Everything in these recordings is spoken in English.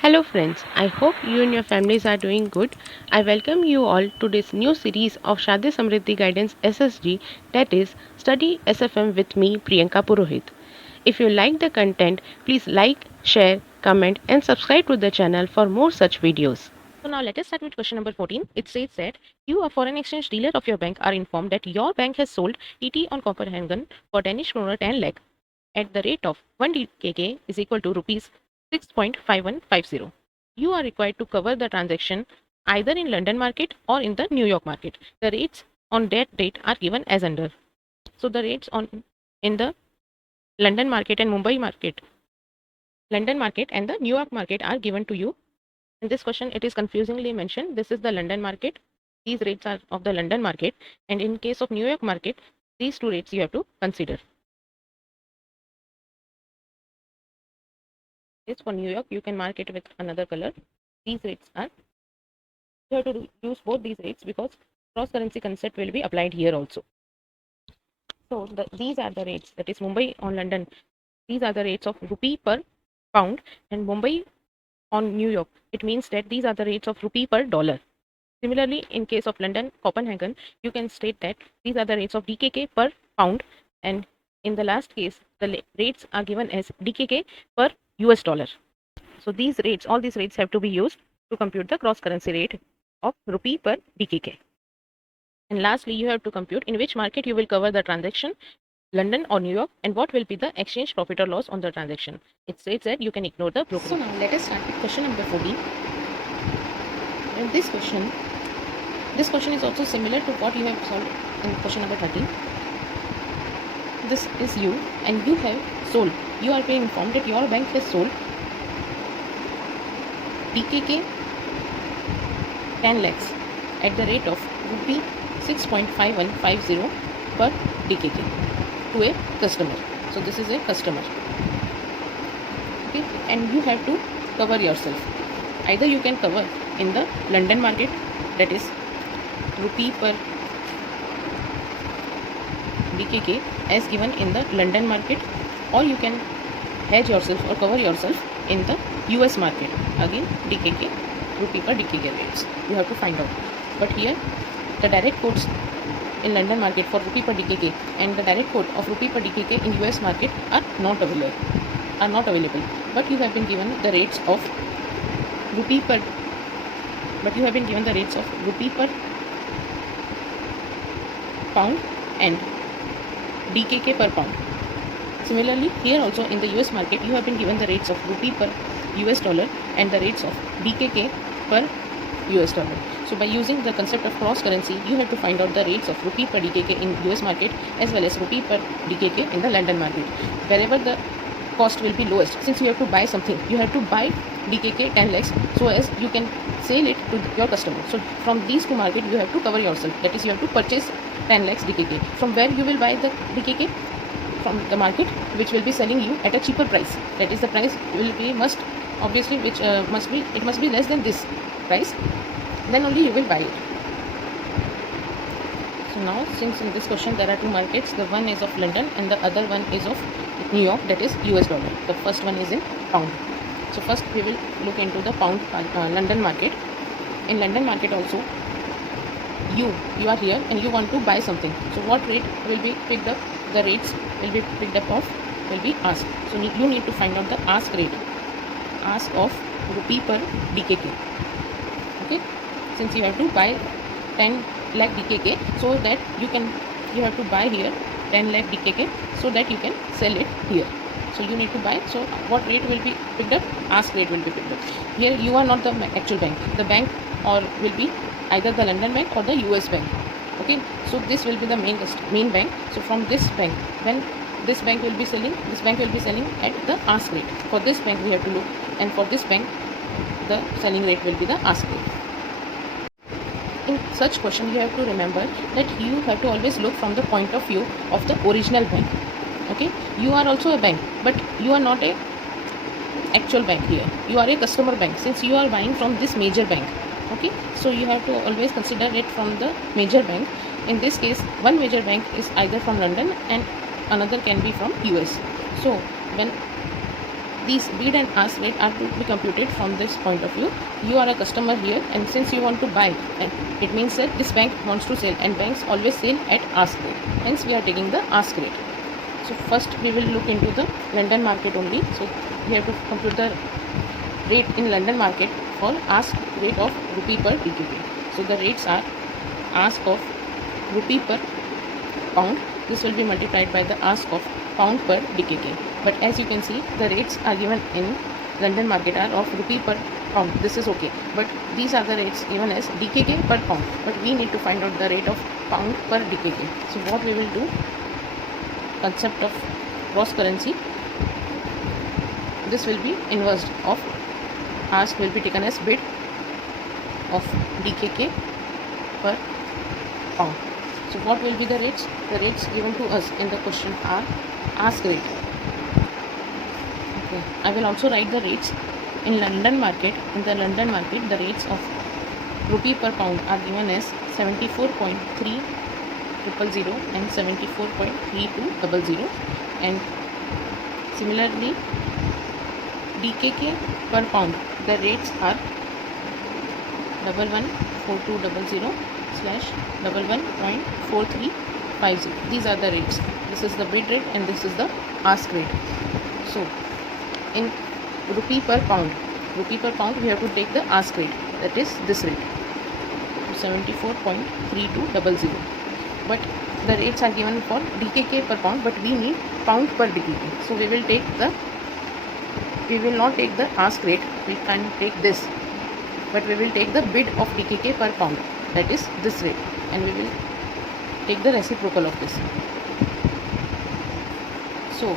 Hello, friends. I hope you and your families are doing good. I welcome you all to this new series of Shadi Samriddhi Guidance SSG, that is, Study SFM with me, Priyanka Purohit. If you like the content, please like, share, comment, and subscribe to the channel for more such videos. So now let us start with question number 14. It says that you, a foreign exchange dealer of your bank, are informed that your bank has sold TT on Copenhagen for Danish kroner 10 lakh at the rate of 1 DKK is equal to rupees 6.5150. You are required to cover the transaction either in London market or in the New York market. The rates on that date are given as under. So the rates on in the London market and Mumbai market, London market and the New York market are given to you. In this question, it is confusingly mentioned. This is the London market. These rates are of the London market, and in case of New York market, these two rates you have to consider. This for New York, you can mark it with another color. These rates are, you have to use both these rates because cross currency concept will be applied here also. So these are the rates, that is Mumbai on London. These are the rates of rupee per pound, and Mumbai on New York. It means that these are the rates of rupee per dollar. Similarly, in case of London, Copenhagen, you can state that these are the rates of DKK per pound, and in the last case, the rates are given as DKK per US dollar. So these rates, all these rates have to be used to compute the cross currency rate of rupee per DKK. And lastly, you have to compute in which market you will cover the transaction, London or New York, and what will be the exchange profit or loss on the transaction. It states that you can ignore the broker. So now let us start with question number 14. And this question is also similar to what you have solved in question number 13. This is you, and you have sold. You are being informed that your bank has sold DKK 10 lakhs at the rate of rupee 6.5150 per DKK to a customer. So this is a customer. Okay, and you have to cover yourself. Either you can cover in the London market, that is rupee per DKK as given in the London market, or you can hedge yourself or cover yourself in the US market, again DKK, rupee per DKK rates you have to find out. But here the direct quotes in London market for rupee per DKK and the direct quote of rupee per DKK in US market are not available. But you have been given the rates of rupee per pound and DKK per pound. Similarly, here also in the US market, you have been given the rates of rupee per US dollar and the rates of DKK per US dollar. So by using the concept of cross currency, you have to find out the rates of rupee per DKK in US market as well as rupee per DKK in the London market. Wherever the cost will be lowest, since you have to buy something, you have to buy DKK 10 lakhs so as you can sell it to your customer. So from these two markets, you have to cover yourself. That is, you have to purchase 10 lakhs DKK. From where you will buy the DKK? From the market which will be selling you at a cheaper price. That is, the price will be must be less than this price, then only you will buy it. So now, since in this question there are two markets, the one is of London and the other one is of New York, that is US dollar. The first one is in pound. So first we will look into the pound London market. In London market also, you are here and you want to buy something. So what rate will be picked up? The rates will be picked up of, will be asked. So you need to find out the ask rate, ask of rupee per DKK. Okay, since you have to buy 10 lakh DKK, so that you have to buy here 10 lakh DKK so that you can sell it here. So you need to buy. So what rate will be picked up? Ask rate will be picked up. Here you are not the actual bank. The bank or will be either the London bank or the US bank. Okay, so this will be the main bank. So from this bank, when this bank will be selling at the ask rate. For this bank we have to look, and for this bank the selling rate will be the ask rate. In such question, you have to remember that you have to always look from the point of view of the original bank. Okay, you are also a bank, but you are not a actual bank here. You are a customer bank, since you are buying from this major bank. Okay, so you have to always consider it from the major bank. In this case, one major bank is either from London and another can be from US. So when these bid and ask rate are to be computed from this point of view. You are a customer here, and since you want to buy, and it means that this bank wants to sell, and banks always sell at ask rate. Hence, we are taking the ask rate. So first, we will look into the London market only. So we have to compute the rate in London market for ask rate of rupee per DKK. So the rates are ask of rupee per pound. This will be multiplied by the ask of pound per DKK. But as you can see, the rates are given in London market are of rupee per pound. This is okay. But these are the rates given as DKK per pound. But we need to find out the rate of pound per DKK. So what we will do, concept of cross currency, this will be inverse of ask will be taken as bid of DKK per pound. So what will be the rates? The rates given to us in the question are ask rate. Okay. I will also write the rates in London market. In the London market, the rates of rupee per pound are given as 74.3000 and 74.3200, and similarly DKK per pound, the rates are 114200 / 11.4350. These are the rates. This is the bid rate and this is the ask rate. So in rupee per pound, we have to take the ask rate, that is this rate, 74.3200. But the rates are given for DKK per pound, but we need pound per DKK. So we will not take the ask rate, we can take this, but we will take the bid of DKK per pound, that is this rate, and we will take the reciprocal of this. So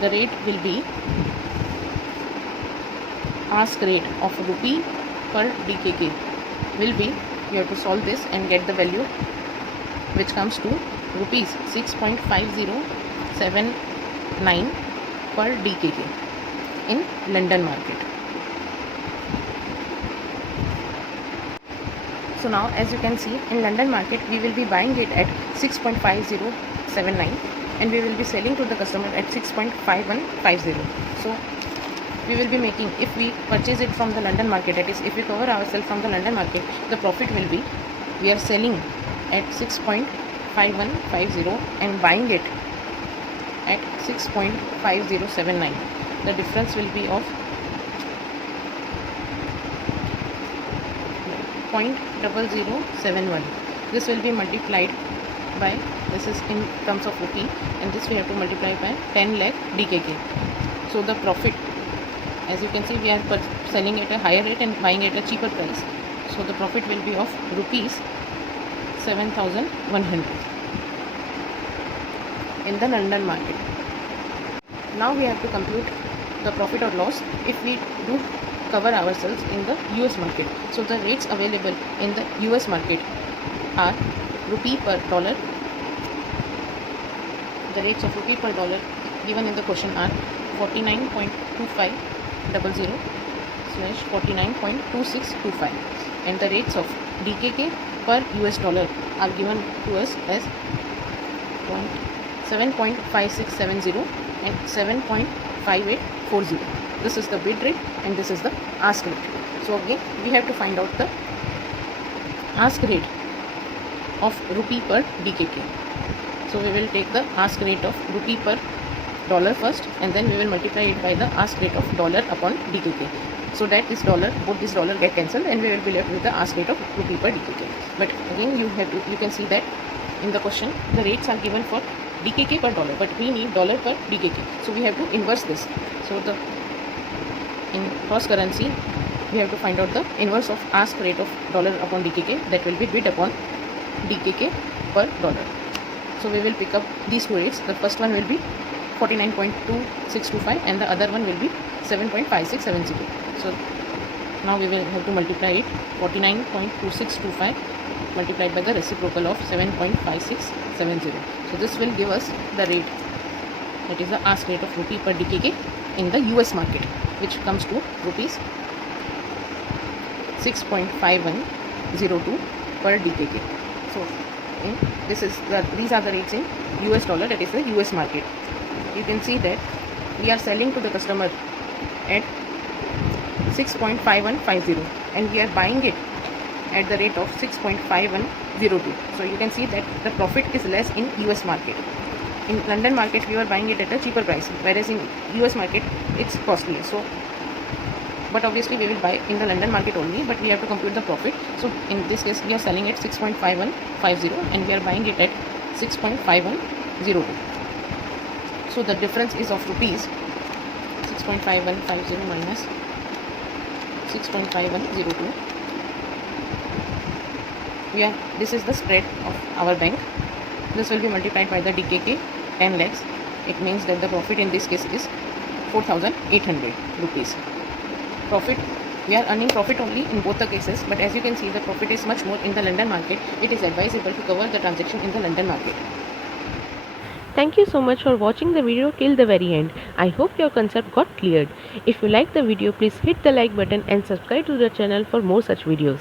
the rate will be ask rate of rupee per DKK will be, you have to solve this and get the value, which comes to rupees 6.5079 per DKK in London market. So now, as you can see, in London market we will be buying it at 6.5079 and we will be selling to the customer at 6.5150. So we will be making, if we purchase it from the London market, that is if we cover ourselves from the London market, the profit will be, we are selling at 6.5150 and buying it at 6.5079. The difference will be of 0.0071. This will be multiplied by, this is in terms of rupee, and this we have to multiply by 10 lakh DKK. So the profit, as you can see, we are selling at a higher rate and buying at a cheaper price. So the profit will be of rupees 7,100 in the London market. Now we have to compute the profit or loss if we do cover ourselves in the US market. So the rates available in the US market are rupee per dollar. The rates of rupee per dollar given in the question are 49.2500 / 49.2625, and the rates of DKK per US dollar are given to us as 7.5670 and 7.5840. This is the bid rate and this is the ask rate. So again, we have to find out the ask rate of rupee per DKK. So we will take the ask rate of rupee per dollar first, and then we will multiply it by the ask rate of dollar upon DKK. So that this dollar, both this dollar get cancelled, and we will be left with the ask rate of rupee per DKK. But again, you can see that in the question the rates are given for DKK per dollar, but we need dollar per DKK. So we have to inverse this. So in cross currency, we have to find out the inverse of ask rate of dollar upon DKK, that will be bid upon DKK per dollar. So we will pick up these two rates. The first one will be 49.2625 and the other one will be 7.5670. So now we will have to multiply it, 49.2625 multiplied by the reciprocal of 7.5670. So this will give us the rate, that is the ask rate of rupee per DKK in the US market, which comes to rupees 6.5102 per DKK. So these are the rates in US dollar, that is the US market. You can see that we are selling to the customer at 6.5150 and we are buying it at the rate of 6.5102. So you can see that the profit is less in US market. In London market we are buying it at a cheaper price, whereas in US market it's costly. So but obviously we will buy in the London market only, but we have to compute the profit. So in this case we are selling at 6.5150 and we are buying it at 6.5102. So the difference is of rupees 6.5150 minus 6.5102. This is the spread of our bank. This will be multiplied by the DKK 10 lakhs. It means that the profit in this case is 4,800 rupees. Profit, we are earning profit only in both the cases, but as you can see the profit is much more in the London market. It is advisable to cover the transaction in the London market. Thank you so much for watching the video till the very end. I hope your concept got cleared. If you like the video, please hit the like button and subscribe to the channel for more such videos.